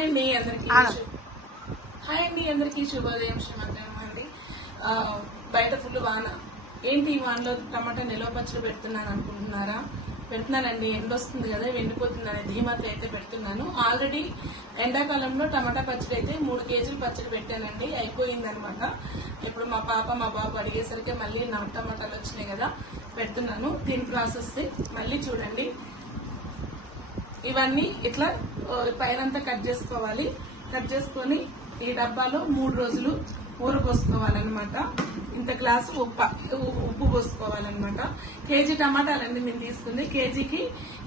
Hi అండి అందరికీ hi అండి అందరికీ శుభోదయం శ్రీమంతం అండి. బయట ఫుల్ వాన. ఏంటి ఈ వానలో టమాటా నిల్వ పచ్చడి పెడుతున్నాను అనుకుంటున్నారా? పెడుతున్నానండి ఎండ వస్తుంది కదా ఎండిపోతుంది అనే ధీమాతో అయితే పెడుతున్నాను. ఆల్రెడీ ఎండాకాలంలో టమాటా పచ్చడి అయితే మూడు కేజీలు పచ్చడి పెట్టానండి అయిపోయింది అనమాట ఇప్పుడు మా పాప మా బాబు అడిగేసరికి మళ్ళీ నా టమాటాలు వచ్చినాయి కదా పెడుతున్నాను. దీని ప్రాసెస్ మళ్ళీ చూడండి. ఇవన్నీ ఇట్లా పైనంతా కట్ చేసుకోవాలి. కట్ చేసుకొని ఈ డబ్బాలో మూడు రోజులు ఊర పోసుకోవాలన్నమాట ఇంత గ్లాసు ఉప్ప ఉప్పు పోసుకోవాలన్నమాట. కేజీ టమాటాలండి మేము తీసుకుంది. కేజీకి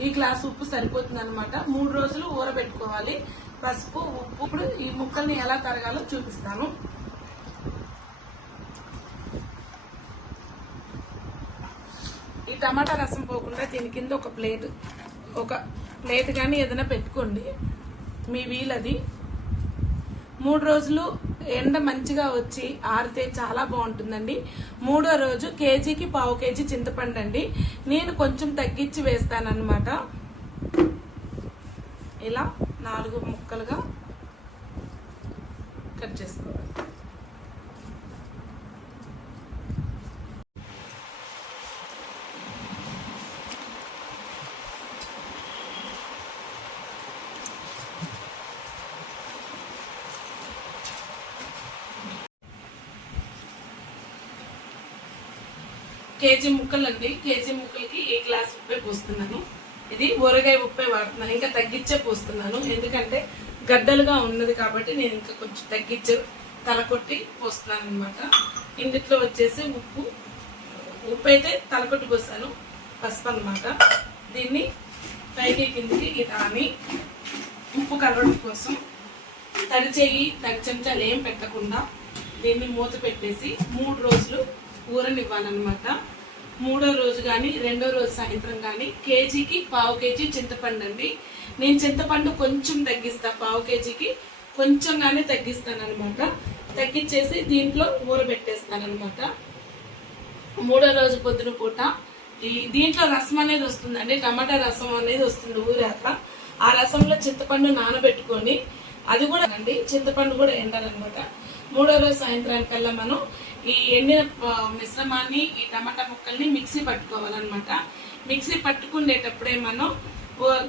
ఈ గ్లాసు ఉప్పు సరిపోతుంది అనమాట మూడు రోజులు ఊరబెట్టుకోవాలి. పసుపు ఉప్పు ఇప్పుడు ఈ ముక్కల్ని ఎలా తరగాలో చూపిస్తాను. ఈ టమాటా రసం పోకుండా దీని కింద ఒక ప్లేట్ ఒక ప్లేట్ కానీ ఏదైనా పెట్టుకోండి. మీ వీలది. మూడు రోజులు ఎండ మంచిగా వచ్చి ఆరితే చాలా బాగుంటుందండి. మూడో రోజు కేజీకి పావు కేజీ చింతపండు అండి. నేను కొంచెం తగ్గించి వేస్తానన్నమాట. ఇలా నాలుగు ముక్కలుగా కట్ చేసుకోవాలి. కేజీ ముక్కలు అండి కేజీ ముక్కలకి ఏ గ్లాస్ ఉప్పే పోస్తున్నాను. ఇది ఊరగాయ ఉప్పే వాడుతున్నాను. ఇంకా తగ్గించే పోస్తున్నాను. ఎందుకంటే గడ్డలుగా ఉన్నది కాబట్టి నేను ఇంకా కొంచెం తగ్గించే తలకొట్టి పోస్తున్నాను అనమాట ఇందుట్లో వచ్చేసి ఉప్పు ఉప్పు అయితే తలకొట్టి పోస్తాను. పసుపు అనమాట దీన్ని పైకి కిందికి ఇలా అని ఉప్పు కలవడం కోసం తడి చేయి తడి చెంచాలు ఏం పెట్టకుండా దీన్ని మూత పెట్టేసి మూడు రోజులు ఊరనివ్వాలన్నమాట. మూడో రోజు కానీ రెండో రోజు సాయంత్రం కానీ కేజీకి పావు కేజీ చింతపండు అండి. నేను చింతపండు కొంచెం తగ్గిస్తా పావు కేజీకి. కొంచెం కానీ తగ్గిస్తాను అనమాట తగ్గించేసి దీంట్లో ఊరబెట్టేస్తాను అనమాట మూడో రోజు పొద్దున పూట దీంట్లో రసం అనేది వస్తుందండి టమాటా రసం అనేది వస్తుంది ఊరాక ఆ రసంలో చింతపండు నానబెట్టుకొని అది కూడా అండి చింతపండు కూడా ఎండాలన్నమాట. మూడో రోజు సాయంత్రానికల్లా మనం ఈ ఎండిన మిశ్రమాన్ని ఈ టమాటా ముక్కల్ని మిక్సీ పట్టుకోవాలన్నమాట. మిక్సీ పట్టుకునేటప్పుడే మనం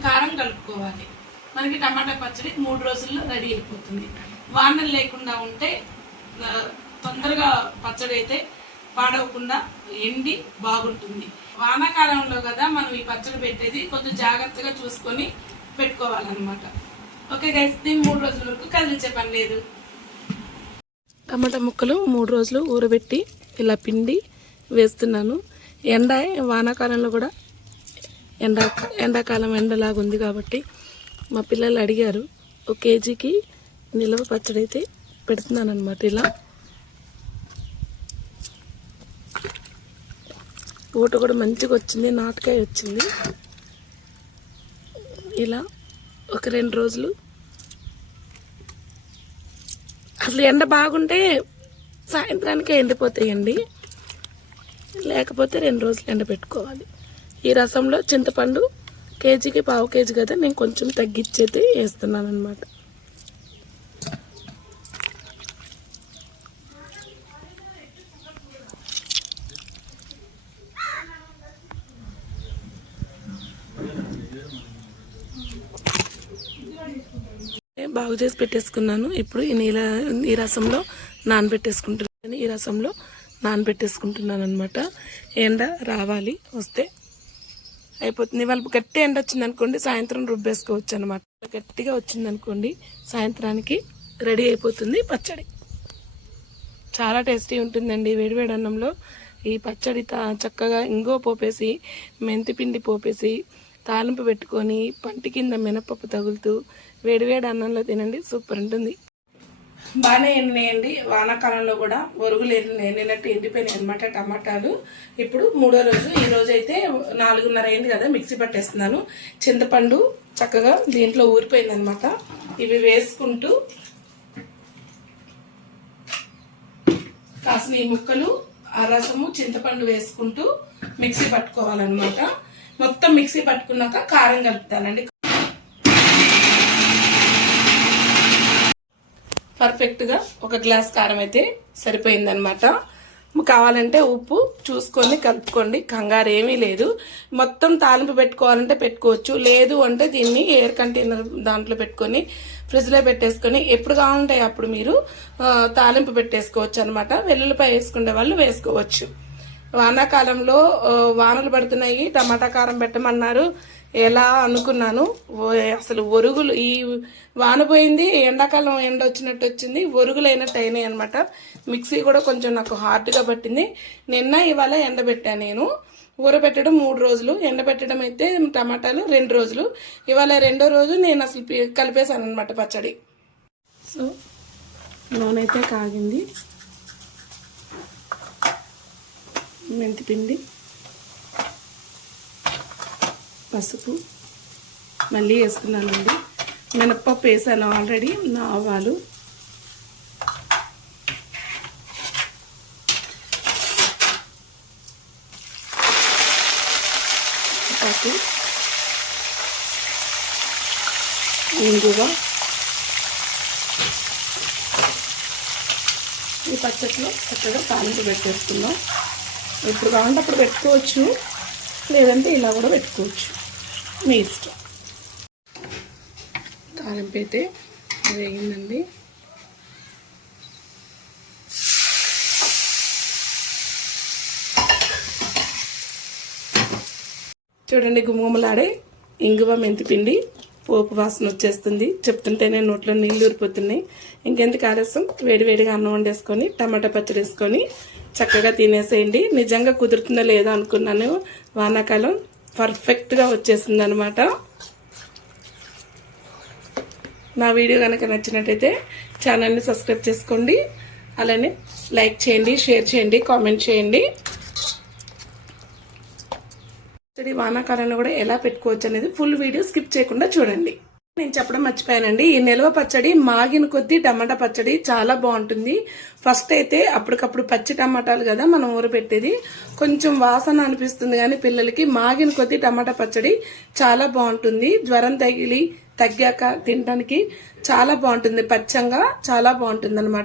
కారం కలుపుకోవాలి. మనకి టమాటా పచ్చడి మూడు రోజుల్లో రెడీ అయిపోతుంది. వానలు లేకుండా ఉంటే తొందరగా పచ్చడి అయితే పాడవకుండా ఎండి బాగుంటుంది. వానాకాలంలో కదా మనం ఈ పచ్చడి పెట్టేది కొంచెం జాగ్రత్తగా చూసుకొని పెట్టుకోవాలన్నమాట. ఓకే గైస్ దీన్ని మూడు రోజుల వరకు కదిలించే పని లేదు. టమాటా ముక్కలు మూడు రోజులు ఊరబెట్టి ఇలా పిండి వేస్తున్నాను. ఎండ వానాకాలంలో కూడా ఎండా ఎండాకాలం ఎండలాగా ఉంది కాబట్టి మా పిల్లలు అడిగారు ఒక కేజీకి నిల్వ పచ్చడి అయితే పెడుతున్నాను అనమాట ఇలా. ఊట కూడా మంచిగా వచ్చింది నాటకాయ వచ్చింది. ఇలా ఒక రెండు రోజులు అసలు ఎండ బాగుంటే సాయంత్రానికే ఎండిపోతాయండి. లేకపోతే రెండు రోజులు ఎండ పెట్టుకోవాలి. ఈ రసంలో చింతపండు కేజీకి పావు కేజీ కదా నేను కొంచెం తగ్గించేది వేస్తున్నాను అనమాట బాగు చేసి పెట్టేసుకున్నాను. ఇప్పుడు ఈ నీళ్ళ ఈ రసంలో నానబెట్టేసుకుంటున్నాను ఈ రసంలో నానబెట్టేసుకుంటున్నాను అనమాట ఎండ రావాలి వస్తే అయిపోతుంది. వాళ్ళు గట్టి ఎండ వచ్చింది అనుకోండి సాయంత్రం రుబ్బేసుకోవచ్చు అనమాట గట్టిగా వచ్చింది అనుకోండి సాయంత్రానికి రెడీ అయిపోతుంది పచ్చడి. చాలా టేస్టీ ఉంటుందండి వేడివేడి అన్నంలో. ఈ పచ్చడి చక్కగా ఇంగో పోపేసి మెంతిపిండి పోపేసి తాలింపు పెట్టుకొని పంటి కింద మినపప్పు తగులుతూ వేడివేడి అన్నంలో తినండి. సూపర్ ఉంటుంది. బాగానే ఎండినాయండి వానాకాలంలో కూడా ఒరుగులు ఎండినట్టు ఎండిపోయినాయి అనమాట టమాటాలు. ఇప్పుడు మూడో రోజు ఈ రోజు అయితే నాలుగున్నర అయింది కదా మిక్సీ పట్టేస్తున్నాను. చింతపండు చక్కగా దీంట్లో ఊరిపోయింది అనమాట ఇవి వేసుకుంటూ కాసిన ఈ ముక్కలు ఆ రసము చింతపండు వేసుకుంటూ మిక్సీ పట్టుకోవాలన్నమాట. మొత్తం మిక్సీ పట్టుకున్నాక కారం కలుపుతానండి. పర్ఫెక్ట్గా ఒక గ్లాస్ కారం అయితే సరిపోయిందనమాట కావాలంటే ఉప్పు చూసుకొని కలుపుకోండి. కంగారు ఏమీ లేదు. మొత్తం తాలింపు పెట్టుకోవాలంటే పెట్టుకోవచ్చు. లేదు అంటే దీన్ని ఎయిర్ కంటైనర్ దాంట్లో పెట్టుకొని ఫ్రిడ్జ్లో పెట్టేసుకొని ఎప్పుడు కావాలంటే అప్పుడు మీరు తాలింపు పెట్టేసుకోవచ్చు అనమాట వెల్లుల్లిపాయ వేసుకునే వాళ్ళు వేసుకోవచ్చు. వానాకాలంలో వానలు పడుతున్నాయి టమాటా కారం పెట్టమన్నారు ఎలా అనుకున్నాను. అసలు ఒరుగులు ఈ వాన పోయింది ఎండాకాలం ఎండ వచ్చినట్టు వచ్చింది ఒరుగులు అయినట్టు అయినాయి అనమాట మిక్సీ కూడా కొంచెం నాకు హార్డ్గా పట్టింది. నిన్న ఇవాళ ఎండబెట్టాను నేను. ఊరబెట్టడం మూడు రోజులు ఎండబెట్టడం అయితే టమాటాలు రెండు రోజులు. ఇవాళ రెండో రోజు నేను అసలు కలిపేశాను అనమాట పచ్చడి. సో నూనె అయితే కాగింది. మెంతిపిండి పసుపు మళ్ళీ వేసుకున్నానండి. మినప్పప్పు వేసాను ఆల్రెడీ నా ఆవాలు. చపాతి ఇంగువ ఈ పచ్చట్లో చక్కగా తాలింపు పెట్టేసుకుందాం. ఎప్పుడు కావాలంటే అప్పుడు పెట్టుకోవచ్చు. లేదంటే ఇలా కూడా పెట్టుకోవచ్చు. మీ ఇష్టం. తాలింపు అయితే వేగిందండి. చూడండి గుమ్మలాడే ఇంగువ మెంతిపిండి పోపు వాసన వచ్చేస్తుంది. చెప్తుంటేనే నోట్లో నీళ్ళు ఊరిపోతున్నాయి. ఇంకెందుకు ఆలస్యం? వేడివేడిగా అన్నం వండేసుకొని టమాటా పచ్చడి వేసుకొని చక్కగా తినేసేయండి. నిజంగా కుదురుతుందో లేదో అనుకున్నాను. వానాకాలం పర్ఫెక్ట్గా వచ్చేసింది అనమాట నా వీడియో కనుక నచ్చినట్టయితే ఛానల్ని సబ్స్క్రైబ్ చేసుకోండి. అలానే లైక్ చేయండి షేర్ చేయండి కామెంట్ చేయండి. పచ్చడి వానాకాలంలో కూడా ఎలా పెట్టుకోవచ్చు అనేది ఫుల్ వీడియో స్కిప్ చేయకుండా చూడండి. నేను చెప్పడం మర్చిపోయానండి. ఈ నిల్వ పచ్చడి మాగిన కొద్దీ టమాటా పచ్చడి చాలా బాగుంటుంది. ఫస్ట్ అయితే అప్పటికప్పుడు పచ్చి టమాటాలు కదా మనం ఊరబెట్టేది కొంచెం వాసన అనిపిస్తుంది కానీ పిల్లలకి మాగిన కొద్దీ టమాటా పచ్చడి చాలా బాగుంటుంది. జ్వరం తగిలి తగ్గాక తినడానికి చాలా బాగుంటుంది. పచ్చంగా చాలా బాగుంటుంది అనమాట